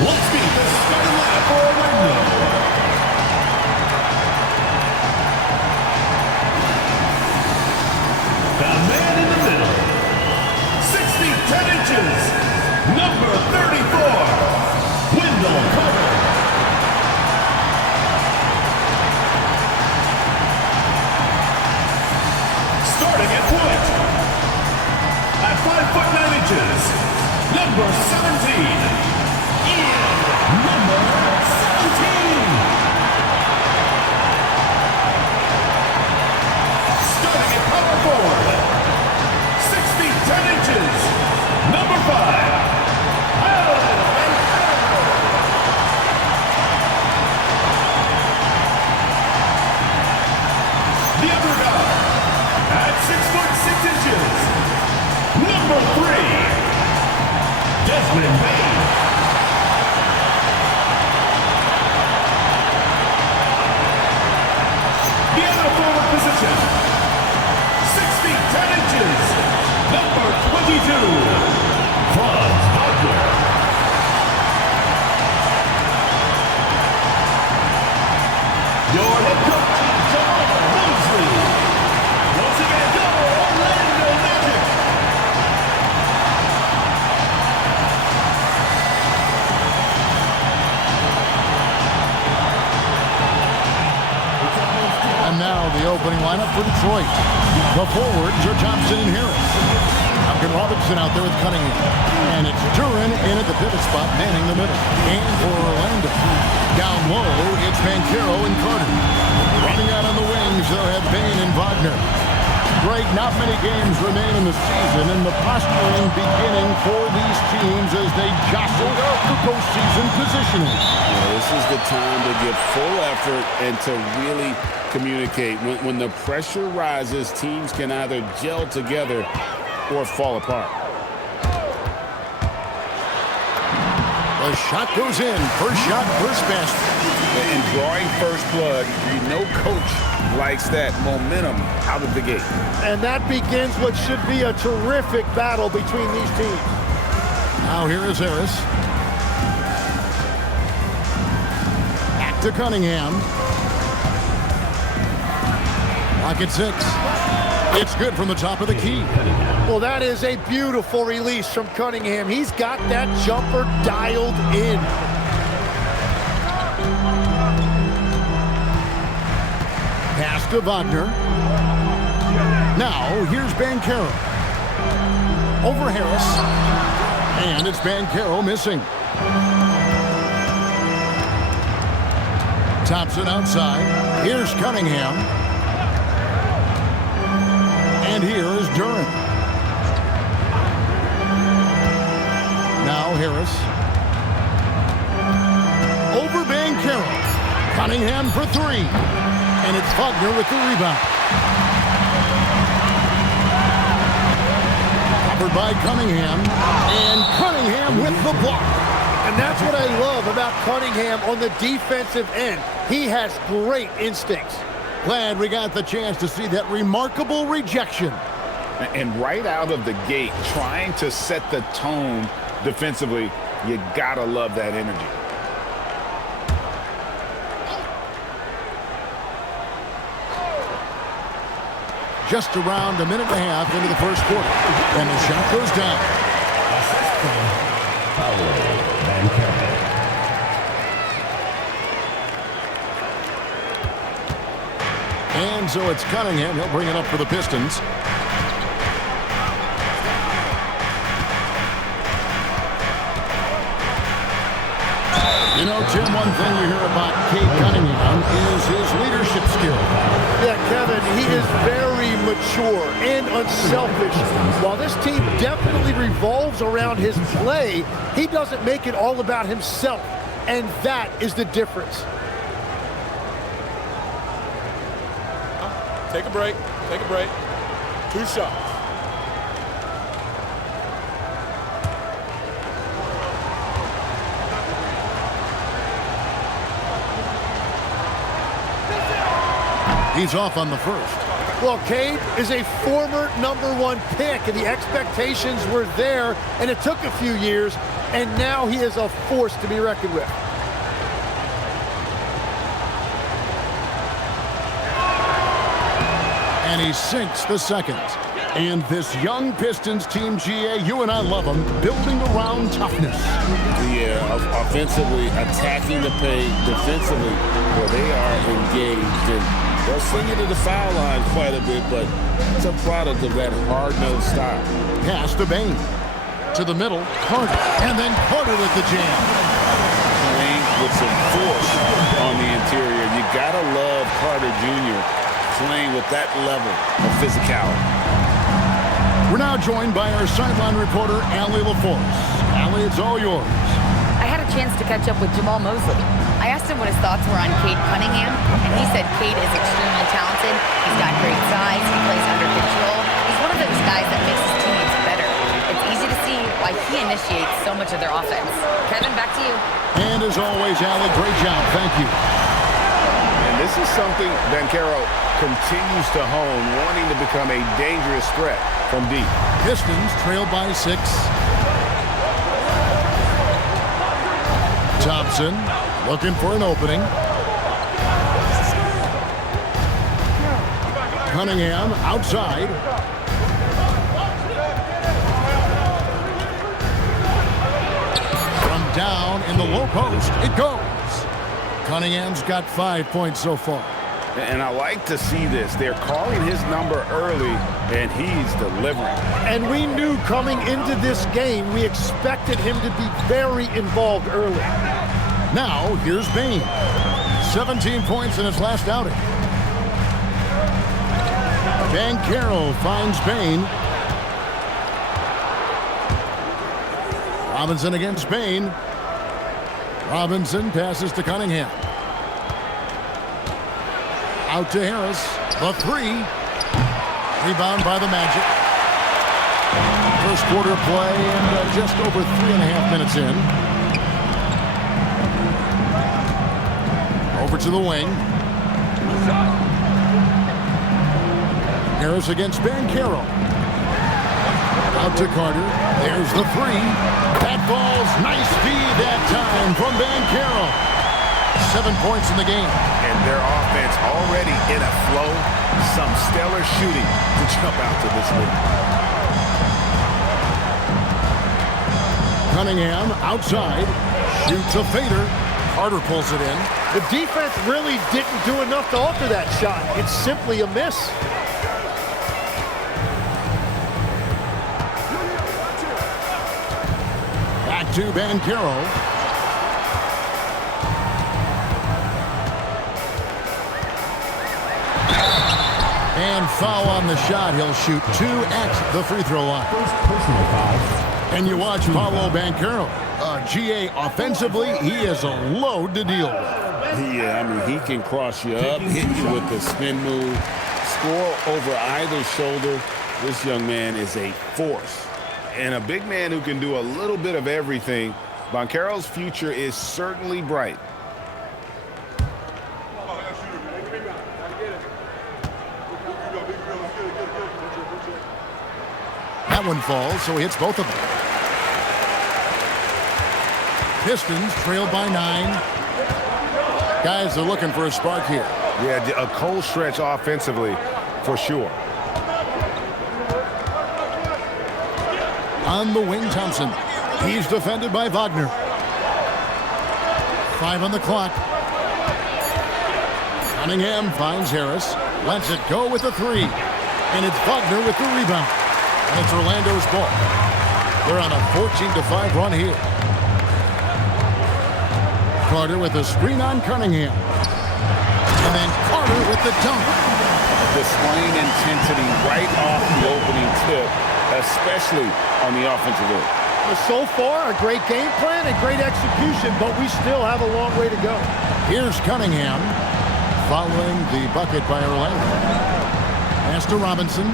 Let's meet the starting lineup for Orlando. The man in the middle, 6 feet 10 inches, number 34, Wendell Carter. Starting at point, at 5 foot 9 inches, number 17, number 17. Starting at power forward, 6 feet 10 inches, number 5, the other guy, at 6 foot 6 inches, number 3, Desmond Bain. Position, 6 feet 10 inches, number 22, Franz Wagner. Your head coach, John Mosley. Once again, go Orlando Magic. And now the opening lineup for Detroit. The forwards are Thompson and Harris. Duncan Robinson out there with Cunningham. And it's Duran in at the pivot spot, manning the middle. And for Orlando, down low, it's Banchero and Carter. Running out on the wings, they'll have Bain and Wagner. Greg, not many games remain in the season, and the posturing beginning for these teams as they jostle for postseason positioning. Yeah, this is the time to give full effort and to really communicate. When the pressure rises, teams can either gel together or fall apart. The shot goes in. First shot, first best. And drawing first blood, you know coach likes that momentum out of the gate. And that begins what should be a terrific battle between these teams. Now here is Harris. Back to Cunningham. Pocket 6. It's good from the top of the key. Well, that is a beautiful release from Cunningham. He's got that jumper dialed in. Pass to Wagner. Now, here's Banchero. Over Harris. And it's Banchero missing. Thompson outside. Here's Cunningham. And here is Duran. Now Harris. Over Banchero. Cunningham for 3. And it's Wagner with the rebound. Covered by Cunningham. And Cunningham with the block. And that's what I love about Cunningham on the defensive end. He has great instincts. Glad we got the chance to see that remarkable rejection. And right out of the gate, trying to set the tone defensively, you gotta love that energy. Just around a minute and a half into the first quarter. And the shot goes down. And so it's Cunningham. He'll bring it up for the Pistons. You know, Tim, one thing you hear about Cade Cunningham is his leadership skill. Yeah, Kevin, he is very mature and unselfish. While this team definitely revolves around his play, he doesn't make it all about himself. And that is the difference. Take a break. Take a break. 2 shots. He's off on the first. Well, Cade is a former #1 pick, and the expectations were there, and it took a few years, and now he is a force to be reckoned with. And he sinks the second. And this young Pistons team, GA, you and I love them, building around toughness. Yeah, offensively, attacking the paint, defensively, where they are engaged. And they'll swing it to the foul line quite a bit, but it's a product of that hard-nosed style. Pass to Bane. To the middle, Carter. And then Carter with the jam. Playing with some force on the interior. You gotta love Carter Jr. playing with that level of physicality. We're now joined by our sideline reporter, Allie LaForce. Allie, it's all yours. I had a chance to catch up with Jamal Mosley. I asked him what his thoughts were on Cade Cunningham, and he said Cade is extremely talented. He's got great size. He plays under control. He's one of those guys that makes his teammates better. It's easy to see why he initiates so much of their offense. Kevin, back to you. And as always, Allie, great job. Thank you. And this is something Banchero continues to hone, wanting to become a dangerous threat from deep. Pistons trail by 6. Thompson looking for an opening. Cunningham outside. From down in the low post, it goes. Cunningham's got 5 points so far. And I like to see this. They're calling his number early, and he's delivering. And we knew coming into this game, we expected him to be very involved early. Now, here's Bane. 17 points in his last outing. Banchero finds Bane. Robinson against Bane. Robinson passes to Cunningham. Out to Harris. The 3. Rebound by the Magic. First quarter play and just over 3.5 minutes in. Over to the wing. Harris against Banchero. Out to Carter. There's the 3. That falls. Nice feed that time from Banchero. 7 points in the game. And their offense already in a flow. Some stellar shooting to jump out to this lead. Cunningham outside. Shoots a fader. Carter pulls it in. The defense really didn't do enough to alter that shot. It's simply a miss. Back to Banchero. And foul on the shot. He'll shoot 2 at the free throw line. And you watch Paolo Banchero. GA offensively, he is a load to deal with. Yeah, I mean, he can cross you up, hit you with the spin move, score over either shoulder. This young man is a force. And a big man who can do a little bit of everything. Banchero's future is certainly bright. That one falls, so he hits both of them. Pistons trail by 9. Guys are looking for a spark here. Yeah, a cold stretch offensively for sure. On the wing, Thompson. He's defended by Wagner. 5 on the clock. Cunningham finds Harris. Lets it go with the 3. And it's Wagner with the rebound. And it's Orlando's ball. They're on a 14-5 run here. Carter with a screen on Cunningham. And then Carter with the dunk. Displaying intensity right off the opening tip, especially on the offensive end. So far, a great game plan and great execution, but we still have a long way to go. Here's Cunningham following the bucket by Orlando. Pass to Robinson.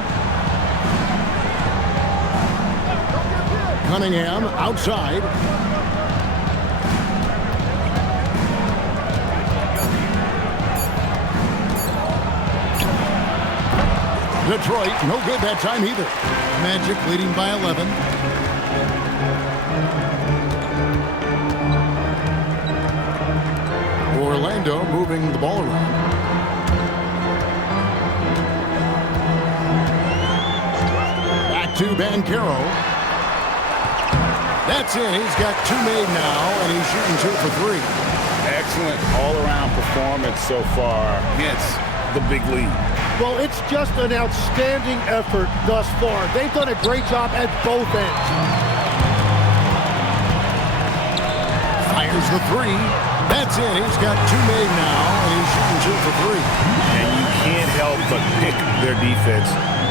Cunningham outside. Detroit, no good that time either. Magic leading by 11. Orlando moving the ball around. Back to Banchero. That's it. He's got 2 made now, and he's shooting 2 for 3. Excellent all-around performance so far. Hence the big lead. Well, it's just an outstanding effort thus far. They've done a great job at both ends. Fires the 3. That's it. He's got 2 made now, and he's shooting 2 for 3. And you can't help but pick their defense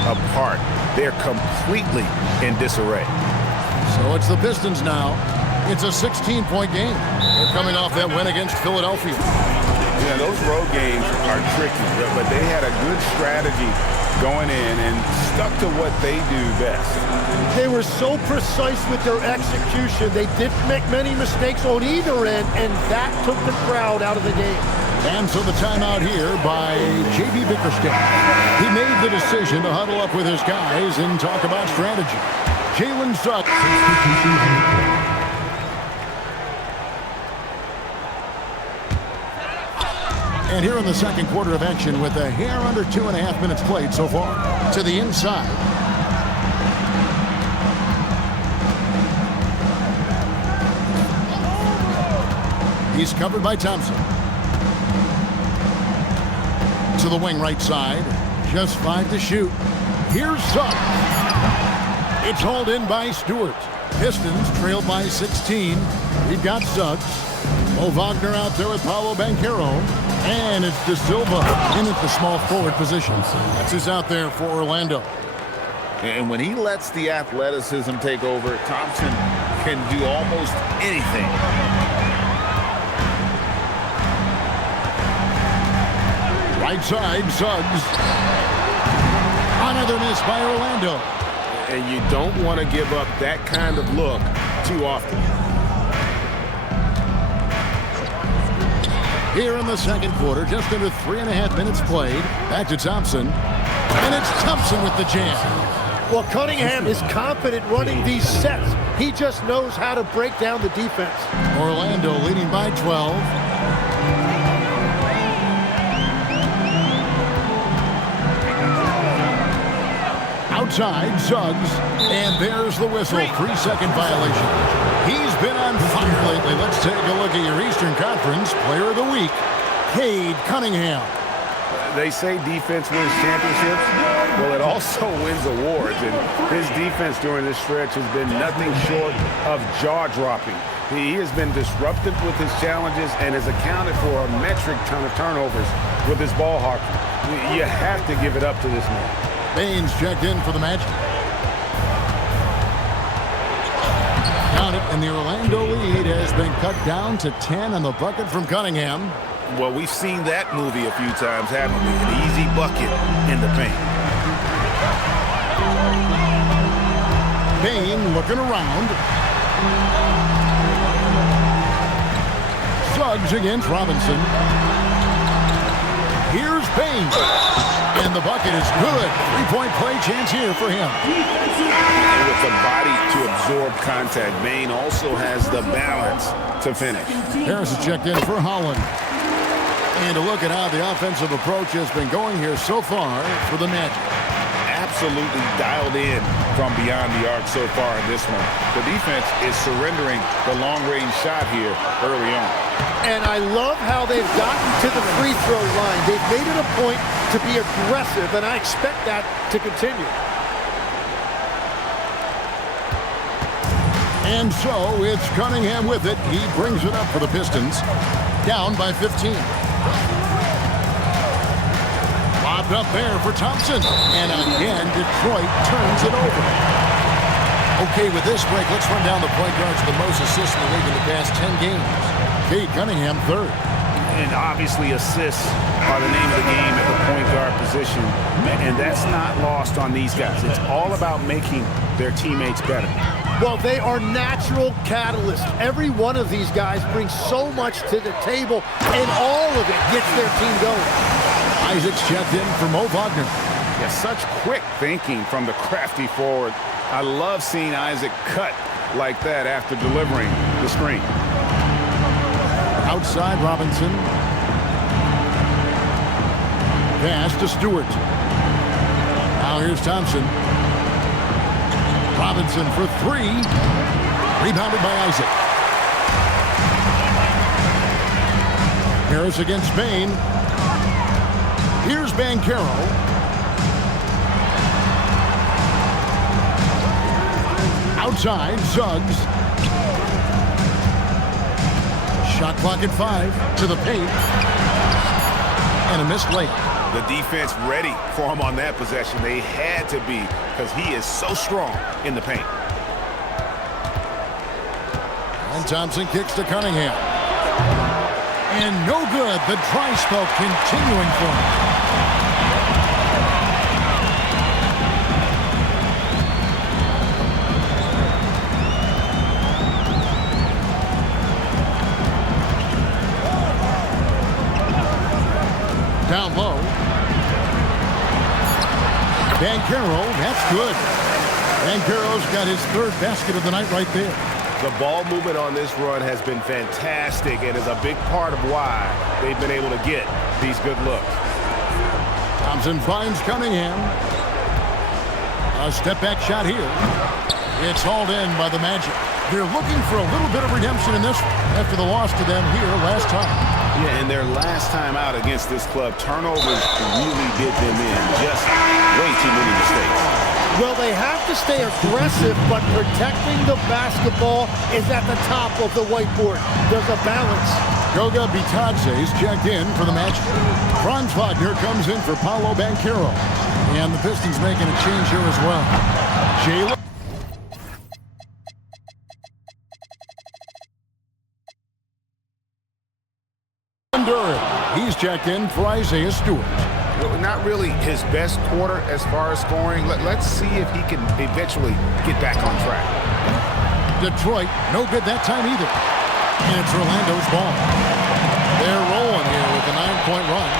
apart. They're completely in disarray. So it's the Pistons now. It's a 16-point game. They're coming off that win against Philadelphia. Yeah, those road games are tricky, but they had a good strategy going in and stuck to what they do best. They were so precise with their execution. They didn't make many mistakes on either end, and that took the crowd out of the game. And so the timeout here by J.B. Bickerstaff. He made the decision to huddle up with his guys and talk about strategy. Jalen Suggs. And here in the second quarter of action with a hair under 2.5 minutes played so far. To the inside. He's covered by Thompson. To the wing right side. Just 5 to shoot. Here's Suggs. It's hauled in by Stewart. Pistons trailed by 16. We've got Suggs. Mo Wagner out there with Paolo Banchero. And it's De Silva in at the small forward position. That's who's out there for Orlando. And when he lets the athleticism take over, Thompson can do almost anything. Right side, Suggs. Another miss by Orlando. And you don't want to give up that kind of look too often. Here in the second quarter, just under 3.5 minutes played. Back to Thompson. And it's Thompson with the jam. Well, Cunningham is confident running these sets. He just knows how to break down the defense. Orlando leading by 12. Outside, Suggs. And there's the whistle. 3-second violation. He's been on fire lately. Let's take a look at your Eastern Conference Player of the Week, Cade Cunningham. They say defense wins championships. Well, it also wins awards. And his defense during this stretch has been nothing short of jaw-dropping. He has been disruptive with his challenges and has accounted for a metric ton of turnovers with his ball hockey. You have to give it up to this man. Baines checked in for the Magic. Count it, and the Orlando lead has been cut down to 10 on the bucket from Cunningham. Well, we've seen that movie a few times, haven't we? An easy bucket in the paint. Bain looking around. Suggs against Robinson. Here's Bain. And the bucket is good. 3-point play chance here for him. And with the body to absorb contact, Bain also has the balance to finish. Harris is checked in for Holland. And to look at how the offensive approach has been going here so far for the Magic. Absolutely dialed in from beyond the arc so far in this one. The defense is surrendering the long-range shot here early on. And I love how they've gotten to the free throw line. They've made it a point to be aggressive, and I expect that to continue. And so it's Cunningham with it. He brings it up for the Pistons. Down by 15. Lobbed up there for Thompson. And again, Detroit turns it over. Okay, with this break, let's run down the point guards with the most assists in the league in the past 10 games. Cade Cunningham, third. And obviously assists are the name of the game at the point guard position. And that's not lost on these guys. It's all about making their teammates better. Well, they are natural catalysts. Every one of these guys brings so much to the table, and all of it gets their team going. Isaac's checked in for Mo Wagner. Yeah, such quick thinking from the crafty forward. I love seeing Isaac cut like that after delivering the screen. Outside Robinson. Pass to Stewart. Now here's Thompson. Robinson for three. Rebounded by Isaac. Harris against Spain. Here's Banchero. Outside, Suggs. Shot clock at 5 to the paint. And a missed layup. The defense ready for him on that possession. They had to be because he is so strong in the paint. And Thompson kicks to Cunningham. And no good. The dry spell continuing for him. Down low. Banchero, that's good. Banchero's got his third basket of the night right there. The ball movement on this run has been fantastic and is a big part of why they've been able to get these good looks. Thompson finds Cunningham. A step-back shot here. It's hauled in by the Magic. They're looking for a little bit of redemption in this one after the loss to them here last time. Yeah, and their last time out against this club, turnovers really did them in. Just way too many mistakes. Well, they have to stay aggressive, but protecting the basketball is at the top of the whiteboard. There's a balance. Goga Bitadze's checked in for the Magic. Franz Wagner comes in for Paolo Banchero. And the Pistons making a change here as well. Jalen. He's checked in for Isaiah Stewart. Not really his best quarter as far as scoring. Let's see if he can eventually get back on track. Detroit, no good that time either. And it's Orlando's ball. They're rolling here with a 9-point run.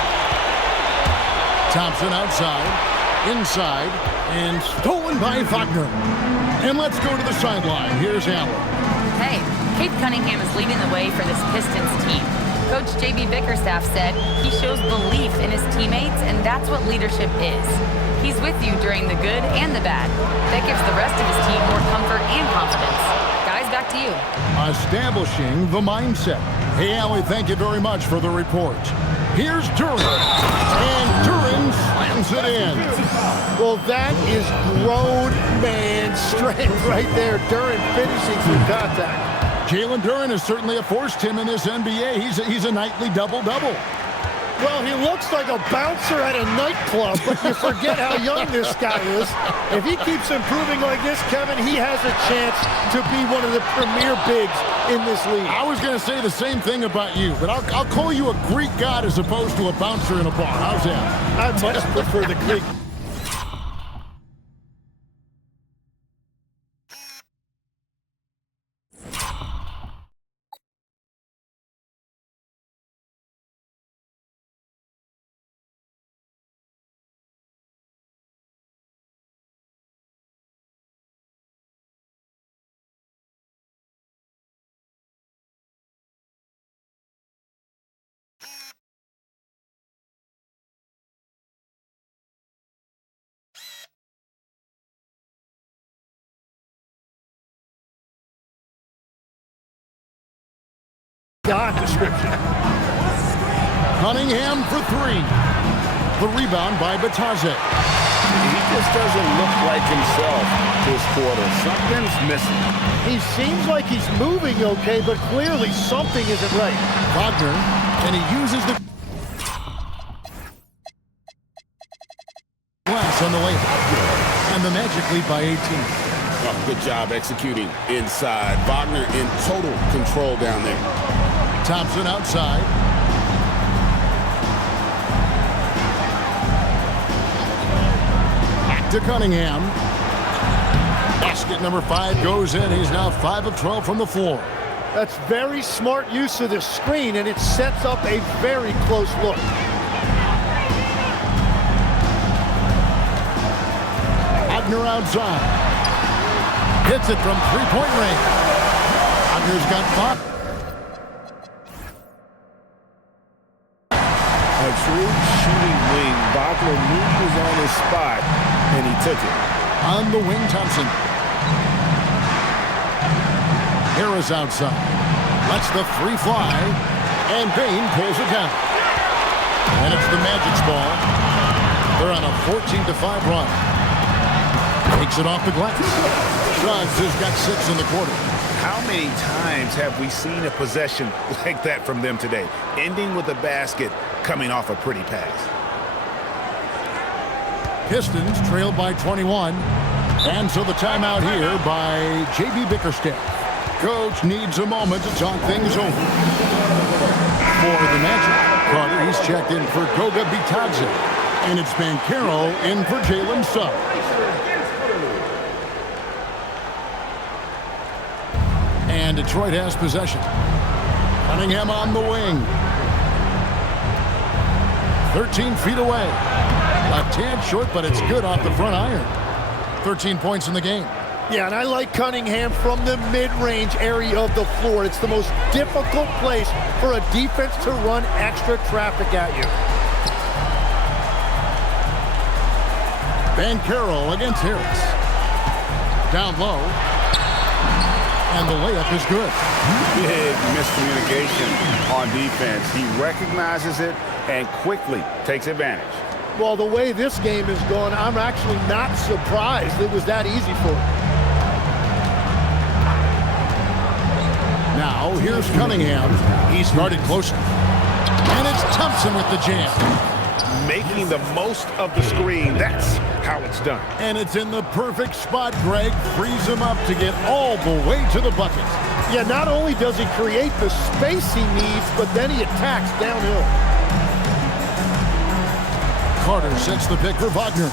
Thompson outside, inside, and stolen by Wagner. And let's go to the sideline. Here's Allen. Hey, Cade Cunningham is leading the way for this Pistons team. Coach J.B. Bickerstaff said he shows belief in his teammates, and that's what leadership is. He's with you during the good and the bad. That gives the rest of his team more comfort and confidence. Guys, back to you. Establishing the mindset. Hey, Allie, thank you very much for the report. Here's Duran. And Duran slams it in. Well, that is grown man strength right there. Duran finishing through contact. Jalen Duran has certainly forced him in this NBA. He's a nightly double-double. Well, he looks like a bouncer at a nightclub, but you forget how young this guy is. If he keeps improving like this, Kevin, he has a chance to be one of the premier bigs in this league. I was going to say the same thing about you, but I'll call you a Greek god as opposed to a bouncer in a bar. How's that? I much prefer the Greek. God description. Cunningham for three. The rebound by Bitadze. He just doesn't look like himself this quarter. Something's missing. He seems like he's moving okay, but clearly something isn't right. Wagner, and he uses the glass on the layup. And the Magic lead by 18. Oh, good job executing inside. Wagner in total control down there. Thompson outside. Back to Cunningham. Basket number 5 goes in. He's now 5 of 12 from the floor. That's very smart use of the screen, and it sets up a very close look. Wagner outside. Hits it from three-point range. Wagner's got 5. A true shooting wing. Wagner knew he was on his spot, and he took it. On the wing, Thompson. Harris outside. Lets the three fly. And Bain pulls it down. And it's the Magic's ball. They're on a 14-5 run. Takes it off the glass. Suggs has got 6 in the quarter. How many times have we seen a possession like that from them today, ending with a basket coming off a pretty pass? Pistons trailed by 21. And so the timeout here by J.B. Bickerstaff. Coach needs a moment to talk things over. For the Magic, Carter, he's checked in for Goga Bitadze. And it's Banchero in for Jalen Suggs. And Detroit has possession. Cunningham on the wing. 13 feet away. A tad short, but it's good off the front iron. 13 points in the game. Yeah, and I like Cunningham from the mid-range area of the floor. It's the most difficult place for a defense to run extra traffic at you. Banchero against Harris. Down low. And the layup is good. Big miscommunication on defense. He recognizes it and quickly takes advantage. Well, the way this game is going, I'm actually not surprised it was that easy for him. Now, here's Cunningham. He's guarded closer. And it's Thompson with the jam. Making the most of the screen. That's how it's done. And it's in the perfect spot. Greg frees him up to get all the way to the bucket. Yeah, not only does he create the space he needs, but then he attacks downhill. Carter sets the pick for Wagner.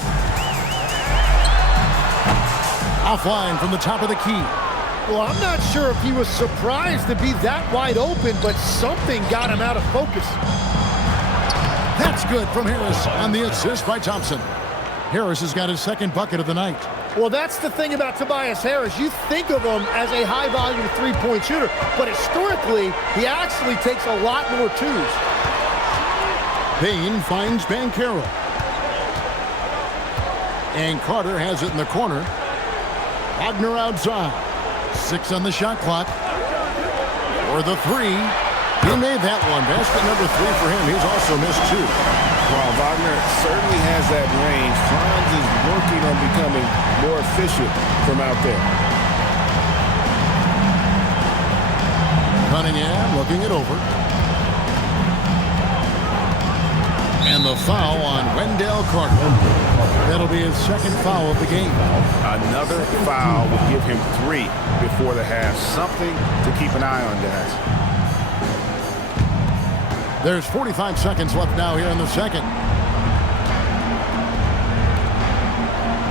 Offline from the top of the key. Well, I'm not sure if he was surprised to be that wide open, but something got him out of focus. That's good from Harris on the assist by Thompson. Harris has got his second bucket of the night. Well, that's the thing about Tobias Harris. You think of him as a high-volume three-point shooter, but historically, he actually takes a lot more twos. Bain finds Banchero. And Carter has it in the corner. Wagner outside. 6 on the shot clock. For the three. He made that one. Basket number 3 for him. He's also missed 2. While Wagner certainly has that range, Franz is working on becoming more efficient from out there. Cunningham looking it over. And the foul on Wendell Carter. That'll be his second foul of the game. Another foul would give him 3 before the half. Something to keep an eye on, guys. There's 45 seconds left now here in the second.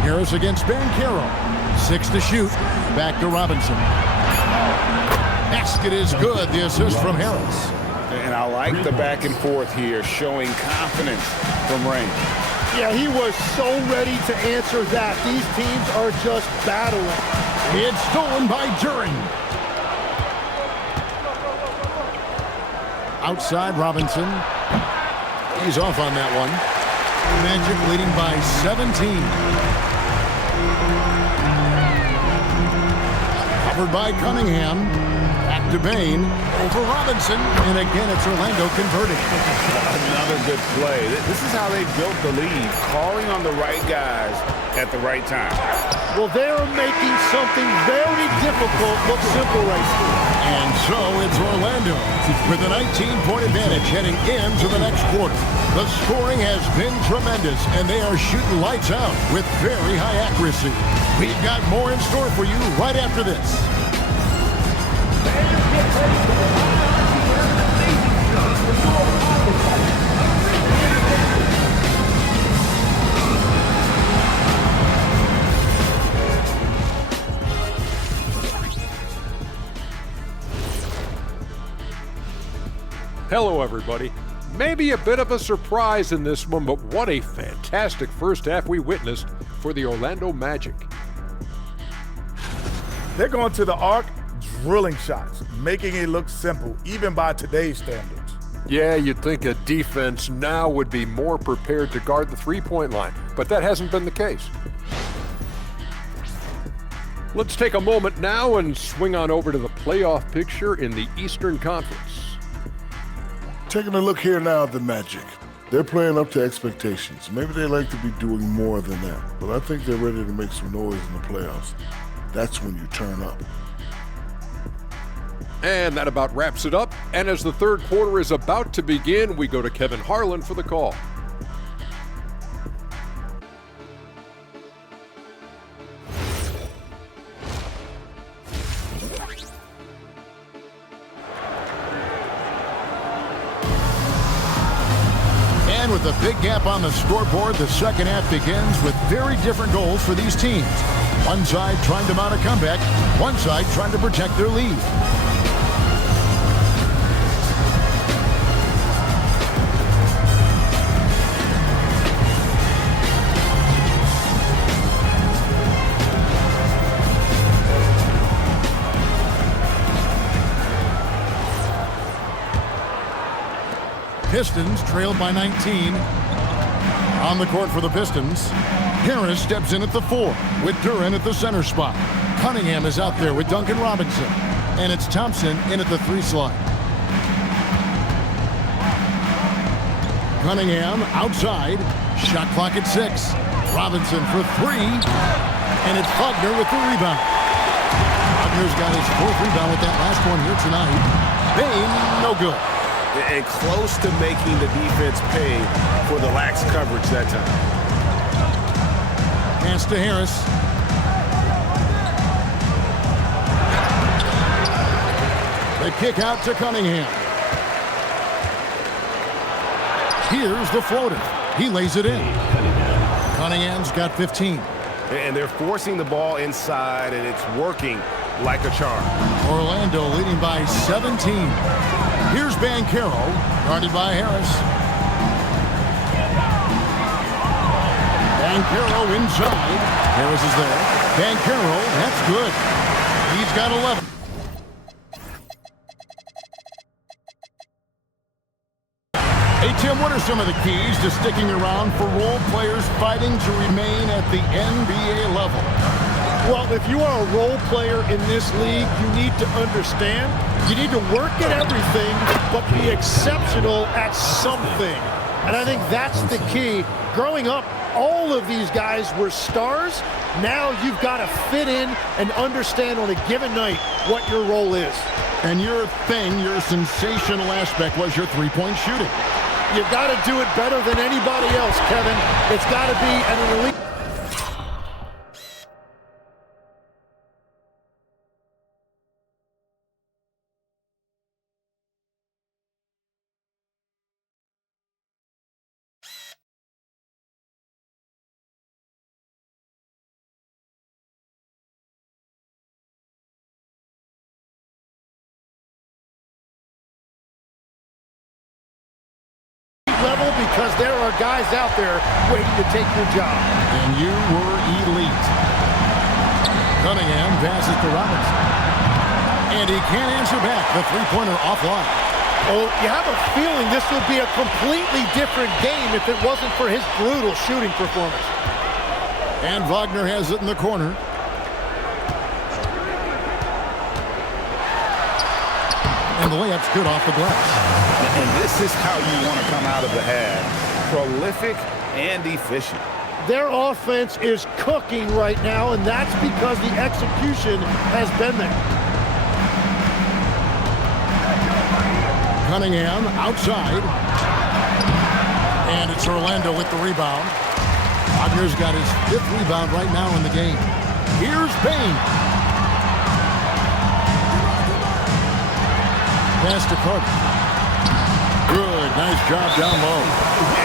Harris against Banchero. 6 to shoot. Back to Robinson. Basket is good. The assist from Harris. And I like the back and forth here, showing confidence from range. Yeah, he was so ready to answer that. These teams are just battling. It's stolen by Duren. Outside Robinson. He's off on that one. Magic leading by 17. Covered by Cunningham. Back to Bain. Over Robinson. And again, it's Orlando converting. Another good play. This is how they built the lead, calling on the right guys at the right time. Well, they're making something very difficult look simple right here. And so it's Orlando with a 19-point advantage heading into the next quarter. The scoring has been tremendous, and they are shooting lights out with very high accuracy. We've got more in store for you right after this. Hello, everybody. Maybe a bit of a surprise in this one, but what a fantastic first half we witnessed for the Orlando Magic. They're going to the arc, drilling shots, making it look simple, even by today's standards. Yeah, you'd think a defense now would be more prepared to guard the three-point line, but that hasn't been the case. Let's take a moment now and swing on over to the playoff picture in the Eastern Conference. Taking a look here now at the Magic. They're playing up to expectations. Maybe they like to be doing more than that, but I think they're ready to make some noise in the playoffs. That's when you turn up. And that about wraps it up. And as the third quarter is about to begin, we go to Kevin Harlan for the call. And with a big gap on the scoreboard, the second half begins with very different goals for these teams. One side trying to mount a comeback, one side trying to protect their lead. Pistons trailed by 19. On the court for the Pistons, Harris steps in at the 4 with Duran at the center spot. Cunningham is out there with Duncan Robinson. And it's Thompson in at the 3 slot. Cunningham outside. Shot clock at 6. Robinson for 3. And it's Wagner with the rebound. Wagner's got his 4th rebound with that last one here tonight. Bain, no good. And close to making the defense pay for the lax coverage that time. Pass to Harris. The kick out to Cunningham. Here's the floater. He lays it in. Cunningham's got 15. And they're forcing the ball inside, and it's working like a charm. Orlando leading by 17. Here's Banchero, guarded by Harris. Banchero inside. Harris is there. Banchero, that's good. He's got 11. Hey, Tim, what are some of the keys to sticking around for role players fighting to remain at the NBA level? Well, if you are a role player in this league, you need to understand you need to work at everything, but be exceptional at something. And I think that's the key. Growing up, all of these guys were stars. Now you've got to fit in and understand on a given night what your role is. And your thing, your sensational aspect was your three-point shooting. You've got to do it better than anybody else, Kevin. It's got to be an elite. Level because there are guys out there waiting to take your job. And you were elite. Cunningham passes to Robinson. And he can't answer back. The three-pointer offline. Oh, you have a feeling this would be a completely different game if it wasn't for his brutal shooting performance. And Wagner has it in the corner. And the layup's good off the glass. And this is how you want to come out of the half. Prolific and efficient. Their offense is cooking right now, and that's because the execution has been there. Cunningham outside. And it's Orlando with the rebound. Wagner's got his 5th rebound right now in the game. Here's Bain. Pass to Carter. Good, nice job down low.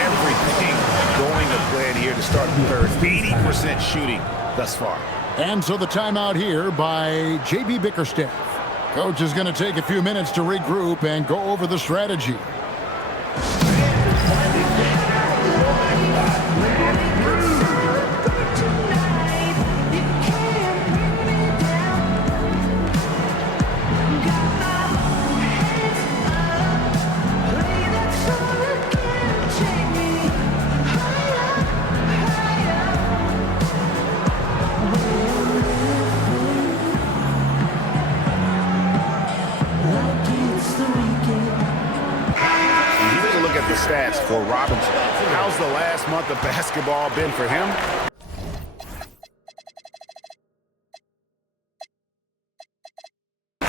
Everything going to plan here to start the third. 80% shooting thus far. And so the timeout here by J.B. Bickerstaff. Coach is going to take a few minutes to regroup and go over the strategy. the stats for Robinson. How's the last month of basketball been for him?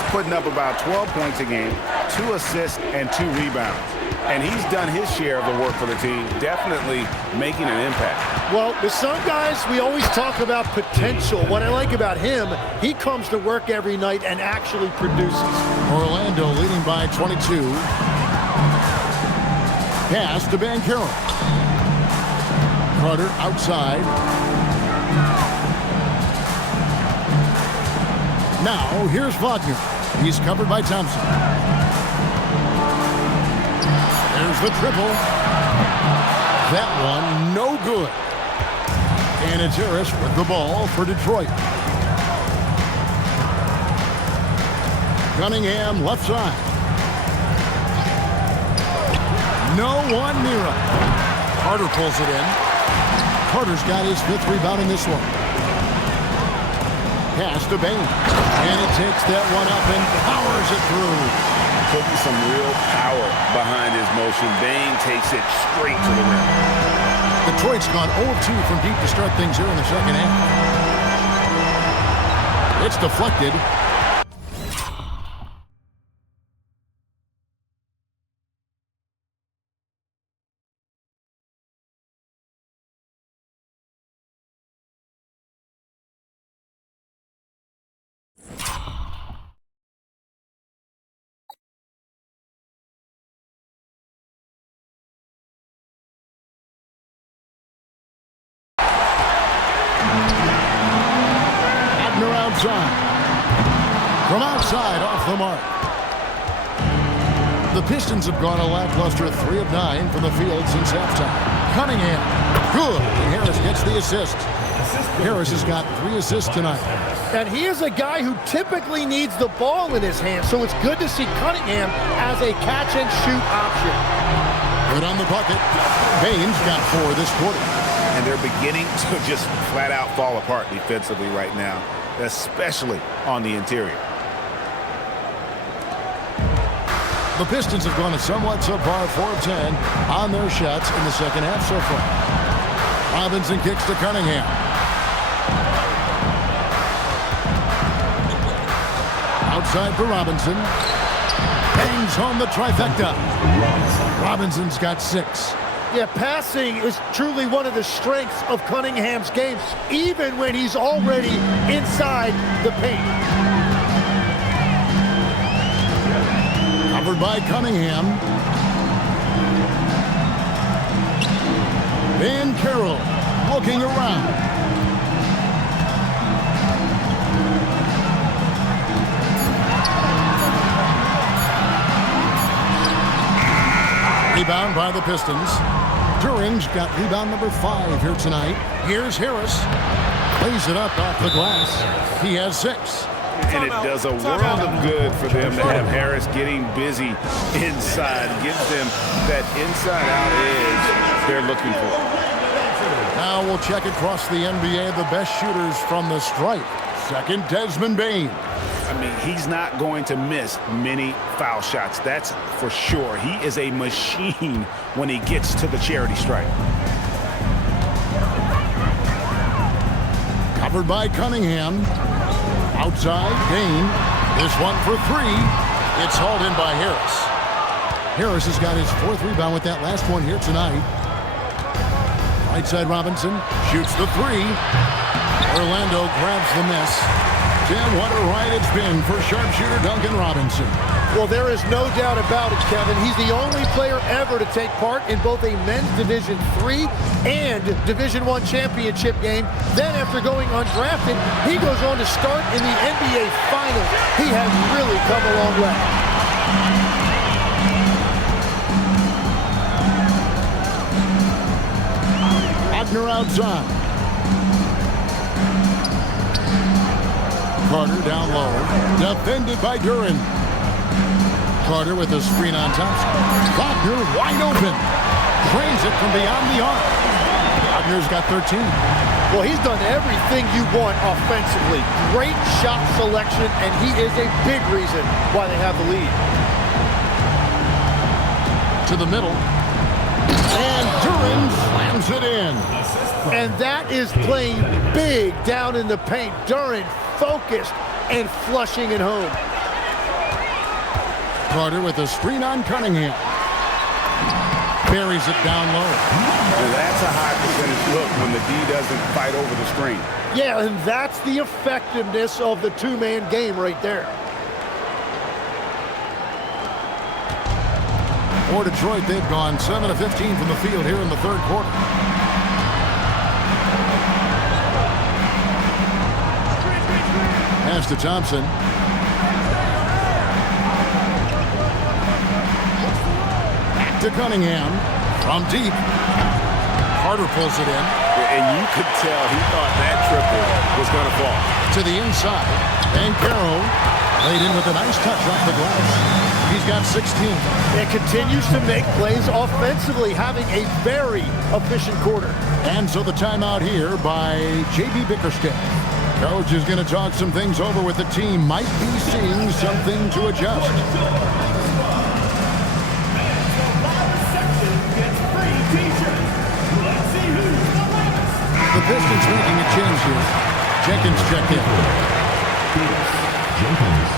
Putting up about 12 points a game, 2 assists, and 2 rebounds. And he's done his share of the work for the team, definitely making an impact. Well, with some guys, we always talk about potential. What I like about him, he comes to work every night and actually produces. Orlando leading by 22. Pass to Van Carroll. Carter outside. Now, here's Wagner. He's covered by Thompson. There's the triple. That one, no good. And it's Harris with the ball for Detroit. Cunningham, left side. No one near him. Carter pulls it in. Carter's got his 5th rebound in this one. Pass to Bain. And it takes that one up and powers it through. Putting some real power behind his motion. Bain takes it straight to the rim. Detroit's gone 0-2 from deep to start things here in the second half. It's deflected. From outside, off the mark. The Pistons have gone a lackluster 3 of 9 from the field since halftime. Cunningham, good. And Harris gets the assist. Harris has got 3 assists tonight. And he is a guy who typically needs the ball in his hand, so it's good to see Cunningham as a catch-and-shoot option. Good on the bucket. Bain's got 4 this quarter. And they're beginning to just flat-out fall apart defensively right now, especially on the interior. The Pistons have gone a somewhat subpar 4 of 10 on their shots in the second half so far. Robinson kicks to Cunningham. Outside for Robinson. Bangs home the trifecta. Robinson's got 6. Yeah, passing is truly one of the strengths of Cunningham's game, even when he's already inside the paint. Covered by Cunningham. Van Carroll looking around. Rebound by the Pistons. During's got rebound number 5 here tonight. Here's Harris. Plays it up off the glass. He has 6. And it does a world of good for them to have Harris getting busy inside. Gives them that inside-out edge they're looking for. Now we'll check across the NBA the best shooters from the stripe. Second, Desmond Bain. I mean, he's not going to miss many foul shots. That's for sure. He is a machine when he gets to the charity stripe. Covered by Cunningham. Outside, Bain. This one for 3. It's hauled in by Harris. Harris has got his 4th rebound with that last one here tonight. Right side, Robinson shoots the 3. Orlando grabs the miss. Damn, what a ride it's been for sharpshooter Duncan Robinson. Well, there is no doubt about it, Kevin. He's the only player ever to take part in both a men's Division III and Division I championship game. Then, after going undrafted, he goes on to start in the NBA Finals. He has really come a long way. Wagner outside. Carter down low. Defended by Duren. Carter with a screen on Thompson. Wagner wide open. Drains it from beyond the arc. Wagner's got 13. Well, he's done everything you want offensively. Great shot selection, and he is a big reason why they have the lead. To the middle. And Duran slams it in. And that is playing big down in the paint. Duran focused and flushing it home. Carter with a screen on Cunningham. Buries it down low. And that's a high percentage look when the D doesn't fight over the screen. Yeah, and that's the effectiveness of the two-man game right there. For Detroit, they've gone 7 of 15 from the field here in the third quarter. Pass to Thompson. Back to Cunningham. From deep. Carter pulls it in. And you could tell he thought that triple was going to fall. To the inside. Bankero laid in with a nice touch off the glass. He's got 16. It continues to make plays offensively, having a very efficient quarter. And so the timeout here by J.B. Bickerstaff. Coach is going to talk some things over with the team. Might be seeing something to adjust. The Pistons making a change here. Jenkins checked in. Jenkins.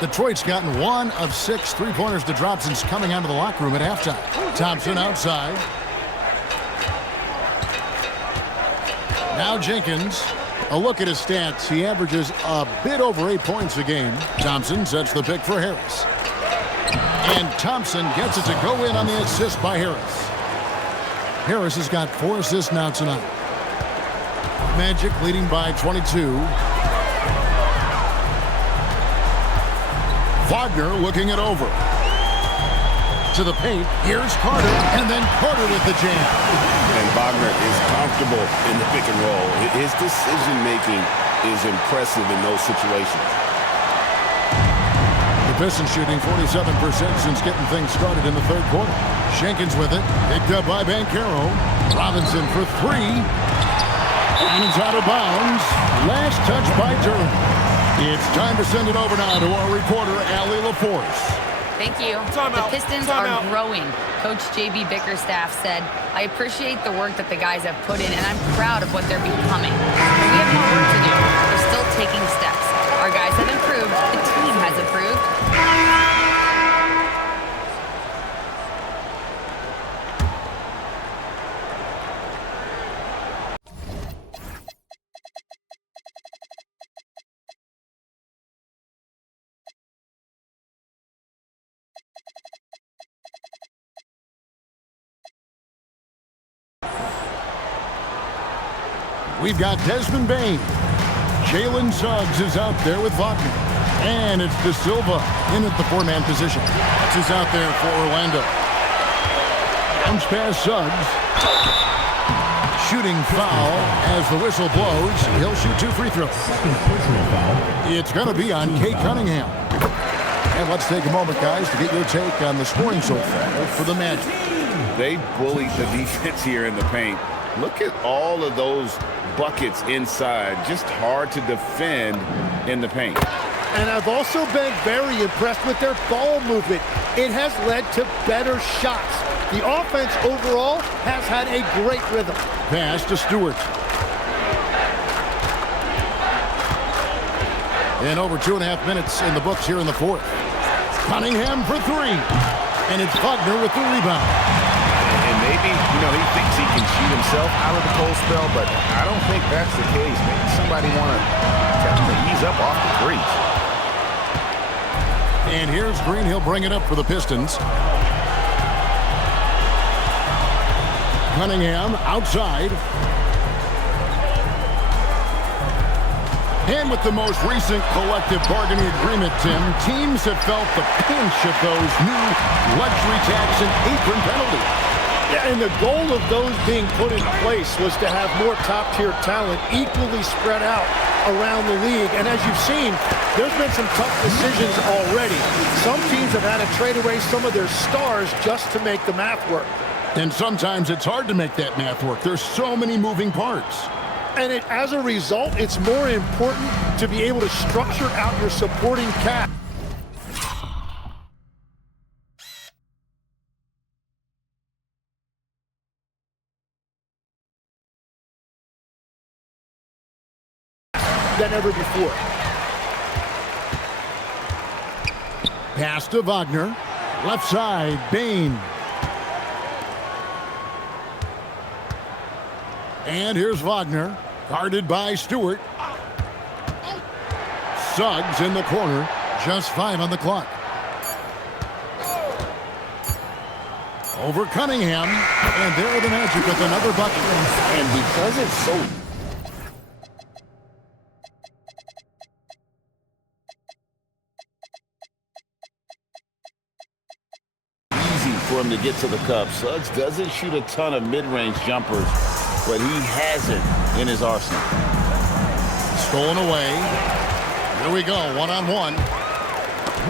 Detroit's gotten 1 of 6 three-pointers to drop since coming out of the locker room at halftime. Thompson outside. Now Jenkins. A look at his stats. He averages a bit over 8 points a game. Thompson sets the pick for Harris. And Thompson gets it to go in on the assist by Harris. Harris has got 4 assists now tonight. Magic leading by 22. Wagner looking it over. To the paint. Here's Carter. And then Carter with the jam. And Wagner is comfortable in the pick and roll. His decision-making is impressive in those situations. The Pistons shooting 47% since getting things started in the third quarter. Jenkins with it. Picked up by Bankero. Robinson for 3. And it's out of bounds. Last touch by Duran. It's time to send it over now to our reporter, Allie LaForce. Thank you. The Pistons are growing. Coach J.B. Bickerstaff said, I appreciate the work that the guys have put in, and I'm proud of what they're becoming. But we have more work to do. We're still taking steps. Our guys have improved. The team has improved. We've got Desmond Bain. Jalen Suggs is out there with Wagner. And it's De Silva in at the 4-man position. That's is out there for Orlando. Bounce pass Suggs. Shooting foul as the whistle blows. He'll shoot 2 free throws. It's going to be on Kate Cunningham. And let's take a moment, guys, to get your take on the scoring so far for the Magic. They bullied the defense here in the paint. Look at all of those buckets inside. Just hard to defend in the paint. And I've also been very impressed with their ball movement. It has led to better shots. The offense overall has had a great rhythm. Pass to Stewart. And over 2.5 minutes in the books here in the fourth. Cunningham for 3. And it's Wagner with the rebound. And maybe, he thinks he can shoot himself out of the cold spell, but I don't think that's the case. Maybe somebody want to tell him to ease up off the threes. And here's Green. He'll bring it up for the Pistons. Cunningham outside. And with the most recent collective bargaining agreement, Tim, teams have felt the pinch of those new luxury tax and apron penalties. Yeah, and the goal of those being put in place was to have more top-tier talent equally spread out around the league. And as you've seen, there's been some tough decisions already. Some teams have had to trade away some of their stars just to make the math work. And sometimes it's hard to make that math work. There's so many moving parts. And as a result, it's more important to be able to structure out your supporting cast. Than ever before. Pass to Wagner. Left side, Bain. And here's Wagner, guarded by Stewart. Suggs in the corner, just 5 on the clock. Over Cunningham, and there are the Magic with another bucket. And because it's so easy for him to get to the cup, Suggs doesn't shoot a ton of mid-range jumpers, but he has it in his arsenal. Stolen away. Here we go, one-on-one.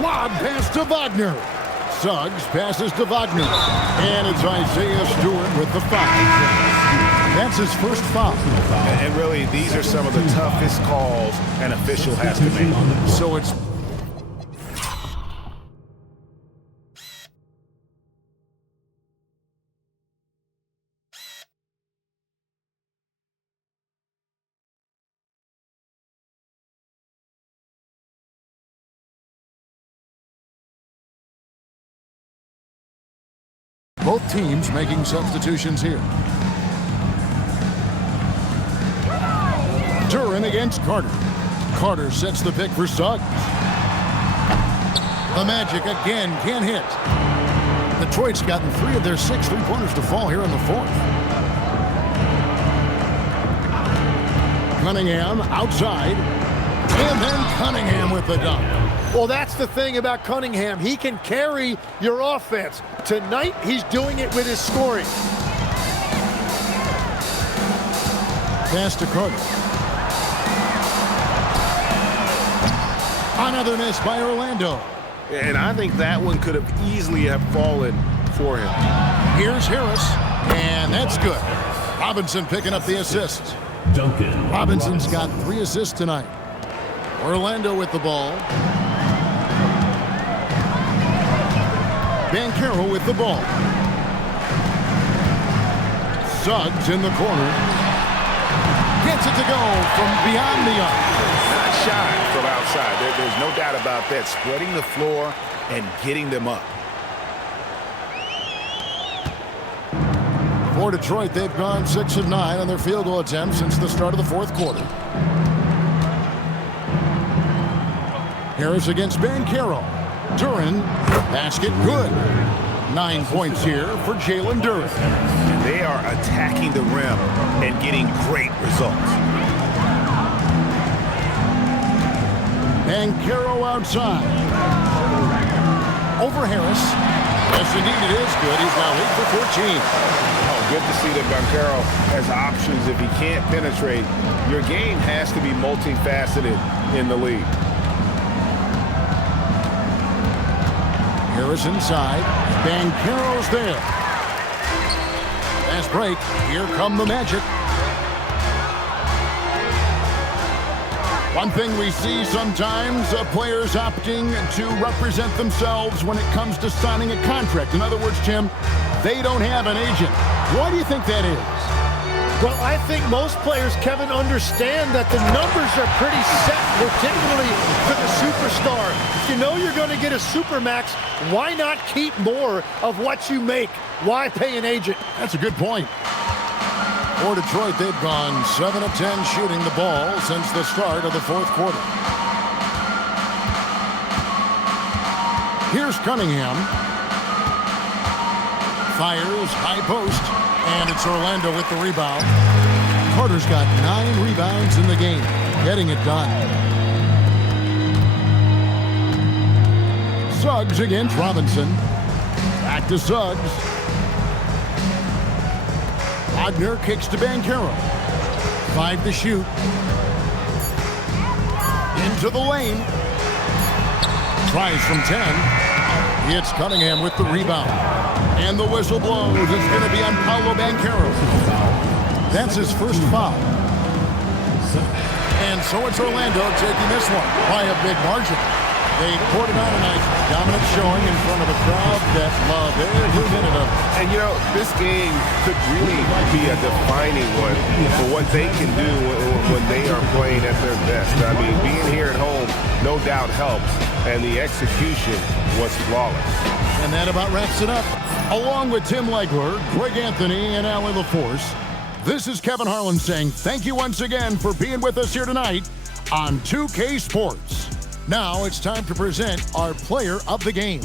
Lob pass to Wagner. Suggs passes to Wagner. And it's Isaiah Stewart with the foul. That's his first foul. And really, these are some of the toughest calls an official has to make. So it's both teams making substitutions here. Duran against Carter. Carter sets the pick for Suggs. The Magic again can't hit. Detroit's gotten 3 of their 6 3-pointers to fall here in the fourth. Cunningham outside. And then Cunningham with the dunk. Well, that's the thing about Cunningham. He can carry your offense. Tonight, he's doing it with his scoring. Pass to Carter. Another miss by Orlando. And I think that one could have easily have fallen for him. Here's Harris, and that's good. Robinson picking up the assist. Duncan Robinson's got 3 assists tonight. Orlando with the ball. Banchero with the ball. Suggs in the corner. Gets it to go from beyond the arc. Not shy from outside. There's no doubt about that. Spreading the floor and getting them up. For Detroit, they've gone 6 of 9 on their field goal attempts since the start of the fourth quarter. Harris against Banchero. Duran, basket good. 9 points here for Jalen Duran. They are attacking the rim and getting great results. Banchero outside. Over Harris. Yes, indeed, it is good. He's now 8 for 14. Oh, good to see that Banchero has options. If he can't penetrate, your game has to be multifaceted in the league. Harris inside. Banchero's there. Fast break. Here come the Magic. One thing we see sometimes, players opting to represent themselves when it comes to signing a contract. In other words, Tim, they don't have an agent. Why do you think that is? Well, I think most players, Kevin, understand that the numbers are pretty set, particularly for the superstar. If you know you're going to get a supermax, why not keep more of what you make? Why pay an agent? That's a good point. For Detroit, they've gone 7 of 10 shooting the ball since the start of the fourth quarter. Here's Cunningham. Fires, high post, and it's Orlando with the rebound. Carter's got 9 rebounds in the game, getting it done. Suggs against Robinson. Back to Suggs. Wagner kicks to Banchero. 5 to shoot. Into the lane. Tries from 10. It's Cunningham with the rebound. And the whistle blows. It's going to be on Paolo Banchero. That's his first foul. And so it's Orlando taking this one by a big margin. They poured it on tonight. Dominant showing in front of a crowd that loved every minute of it. And, you know, this game could really be a defining one for what they can do when they are playing at their best. I mean, being here at home no doubt helps, and the execution was flawless. And that about wraps it up. Along with Tim Legler, Greg Anthony, and Allie LaForce, this is Kevin Harlan saying thank you once again for being with us here tonight on 2K Sports. Now it's time to present our player of the game.